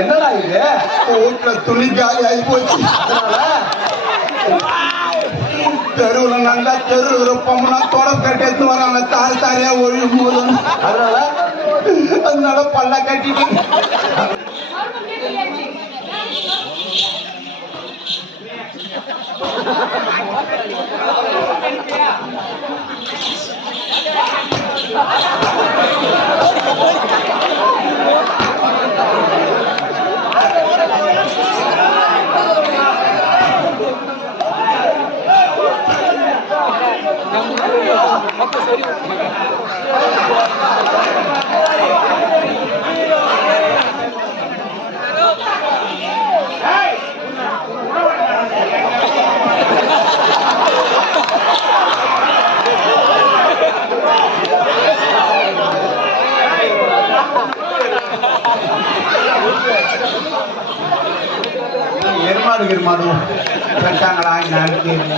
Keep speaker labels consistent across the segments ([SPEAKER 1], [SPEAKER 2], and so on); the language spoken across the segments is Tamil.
[SPEAKER 1] என்னடா இது?
[SPEAKER 2] வீட்டுல துணி காலி ஆகி போச்சு. தெருவுல நல்லா தெருவுல பொம்மனா தொடர் எடுத்து வராங்க. தாரி தாரியா ஒழுகும் போது.
[SPEAKER 1] அதனால
[SPEAKER 2] அதனால பல்ல கட்டி கட்டிட்டு. எருமாடு எருமாடு கட்டாங்களா நான் தெரியல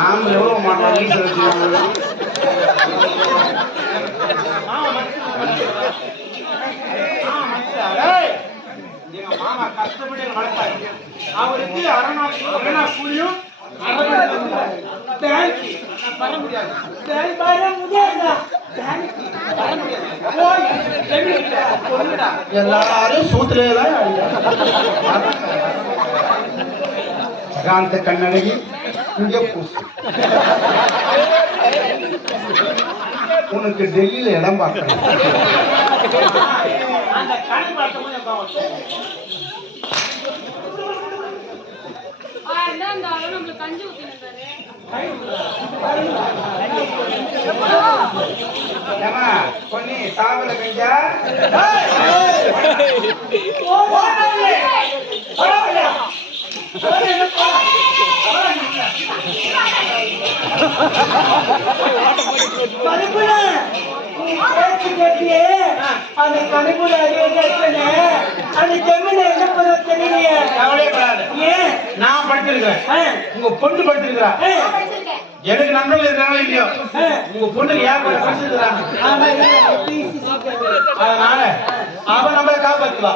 [SPEAKER 2] ஆம்பளை எவ்வளோ மாமா கஷ்டப்பட்டு. அவருக்கு அரணா அரணா எல்லாரும் சூத்திலே தான் காந்த கண்ணழகி இங்க பூசு. உனக்கு டெல்லியில இடம் பார்க்கணும். பொன்னி சாவல கஞ்சா?
[SPEAKER 3] நீ பேச்சு கேட்டியே அந்த கணக்குல அறிவிக்கிறேன் அந்த ஜமீன் என்ன பண்ண தெரியலையே.
[SPEAKER 2] கவலையப்படாத
[SPEAKER 3] ஏன்?
[SPEAKER 2] நான் படிச்சிருக்கிறேன்
[SPEAKER 3] ஆ,
[SPEAKER 2] உங்க பொண்ணு
[SPEAKER 4] படிச்சிருக்கேன்.
[SPEAKER 2] எனக்கு நண்பர்கள் இருக்காங்களோ இல்லையோ. உங்க பொண்ணுக்கு ஏன் படிச்சிருக்கிறாங்க. அதனால அவ நம்மளை காப்பாத்துவா.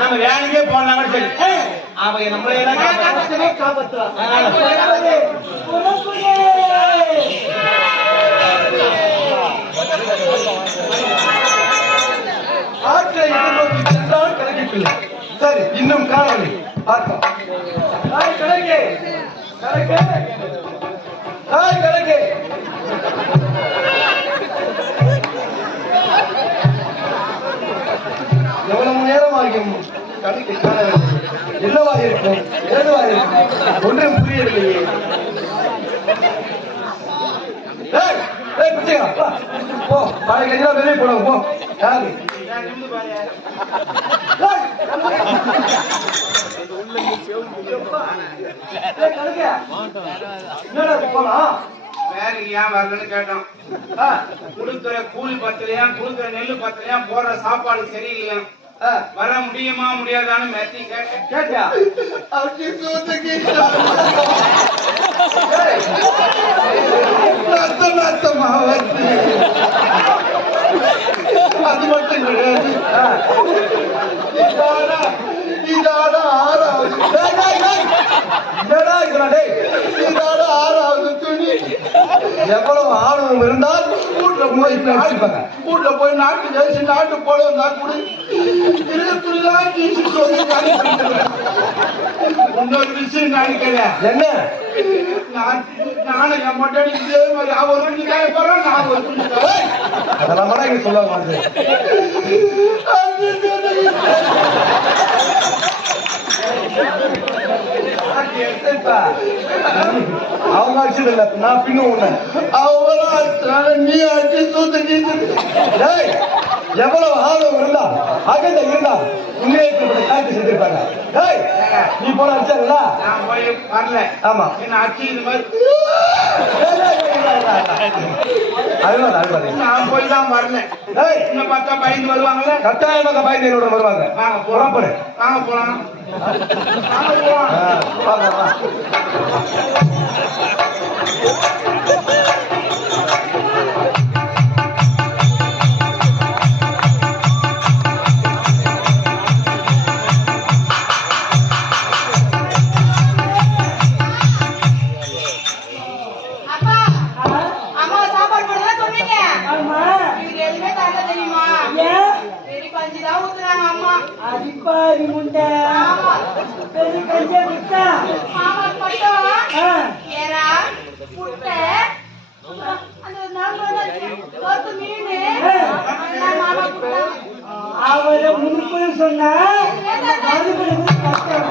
[SPEAKER 2] நம்ம வேலைக்கே போனாங்கன்னு
[SPEAKER 3] ஆ,
[SPEAKER 2] அவ நம்மளை காப்பாத்துவா
[SPEAKER 3] காப்பாத்தவே காப்பாத்துவா.
[SPEAKER 2] அதனால
[SPEAKER 3] புறப்படு, புறப்படு.
[SPEAKER 1] ஆற்றை எதிர்நோக்கி சென்றால் கிடைக்கவில்லை சரி இன்னும் காணொலி பார்க்கலாம் தாய் கணக்கு கணக்கு தாய் கணக்கு எவ்வளவு நேரம் ஆகும் கணக்கு காணவில்லை. என்னவாக இருக்கும்? ஏதுவா இருக்கும்? ஒன்றும் புரியவில்லையே. Hey! போ. நாளைக்கு எல்லாம் வெளியே போடுவோம். போ. யாரு?
[SPEAKER 2] வேலைக்கு ஏன் வரலன்னு கேட்டோம். கொடுக்குற கூலி பத்தலையா கொடுக்குற நெல்லு பத்தலையா போடுற சாப்பாடு சரியில்லையா வர முடியுமா முடியாதான்னு மெத்தி கேட்டேன்.
[SPEAKER 1] அது மட்டும் கிடையாது இதான ஆறாவது இதான ஆறாவது துணி எவ்வளவு ஆர்வம் இருந்தால் போய்
[SPEAKER 2] வீட்டுல போய் நாட்டு ஜெயிச்சு நாட்டு போல இருந்தா கூட. இருபத்துலாம் கீசி சொல்லி இன்னொரு விஷயம் நினைக்கிறேன்
[SPEAKER 1] என்ன?
[SPEAKER 2] நான் நானும் என் மொட்டாடி இதே மாதிரி அவர் ரெண்டு காய போறேன் நான் ஒரு துணி தரேன்.
[SPEAKER 1] அதெல்லாம் கூட இங்க சொல்ல மாட்டேன். அவங்க அடிச்சது இல்ல நான் பின்னும் உன்ன
[SPEAKER 2] அவங்களாம் அடிச்சாங்க, நீ அடிச்சு தூத்து நீ தூத்து.
[SPEAKER 1] டேய் எவ்வளவு ஆணவம் இருந்தா அகந்த இருந்தா உண்மையை காட்சி செஞ்சிருப்பாங்க நீ போன அடிச்சாங்களா
[SPEAKER 4] வரல.
[SPEAKER 1] ஆமா.
[SPEAKER 4] என்ன அச்சி இது மாதிரி? நான் போய் தான் வரல. இன்னும் பார்த்தா பயந்து வருவாங்கல்ல?
[SPEAKER 1] கட்டாயமாக பயந்து என்னோட வருவாங்க.
[SPEAKER 4] வாங்க போலாம். வாங்க போலாம். வாங்க போலாம்.
[SPEAKER 3] அடிப்பாரி முண்டை. பெரிய கஞ்சா விட்டா
[SPEAKER 5] மாமா மட்டும் ஏரா முட்டை. அந்த மீன்
[SPEAKER 3] அவரை முன்பு சொன்னா அது கஷ்டம்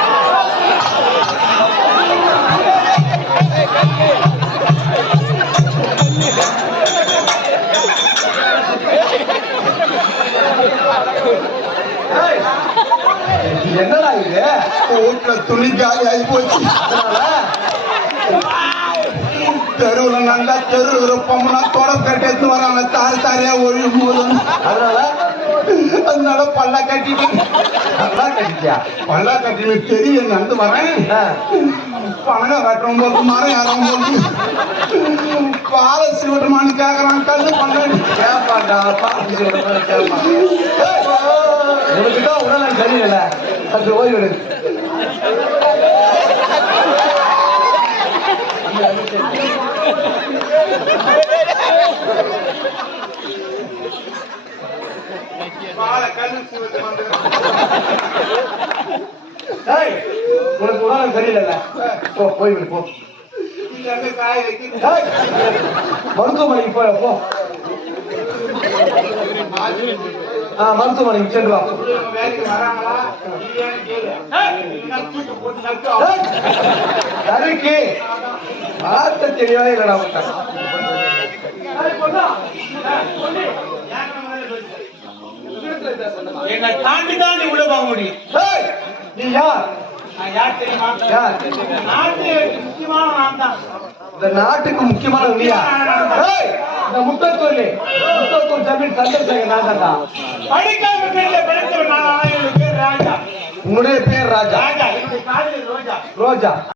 [SPEAKER 2] துணி காலி ஆகி போச்சு. தெருவுல நல்லா தெரு இருப்போம்னா தொட கட்டி வராங்க. தாரி தாரியா ஒழியும் போது
[SPEAKER 1] அதனால
[SPEAKER 2] அதனால பல்ல கட்டிட்டு.
[SPEAKER 1] நல்லா கட்டிட்டியா?
[SPEAKER 2] பல்ல கட்டினு தெரியும் நடந்து வரேன் பணம் கட்டுறோம் போது மரம் ஏறும் போது பாலை சிவட்டுமான்னு கேக்குறான் கல்லு பண்ண
[SPEAKER 1] கேப்பான். ஏய், உனக்கு தான் உடல்நலம் சரியில்லை. சற்று ஓய்வு உனக்கு உடல்நலம் சரியில்லை போ போ. மருத்துவமனைக்கு போய் போ. மருத்துவமனைக்கு சென்று வா. சரிக்கு பார்த்த தெரியவே இல்லடா.
[SPEAKER 4] என்னை தாண்டி நீ உள்ள போக முடியும்.
[SPEAKER 1] நீ யார்?
[SPEAKER 4] யார் தெரியுமா?
[SPEAKER 1] யார்?
[SPEAKER 4] நாட்டு முக்கியமான நான் தான்.
[SPEAKER 1] இந்த நாட்டுக்கு முக்கியமான இல்லையா இந்த முத்தத்தூர்ல முத்தத்தூர் ஜமீன் சந்திரசேகர் நான்
[SPEAKER 4] படிக்காம படிச்சவன் நான் இவனுக்கு பேர் ராஜா.
[SPEAKER 1] உன்னுடைய பேர்
[SPEAKER 4] ரோஜா.
[SPEAKER 1] ரோஜா.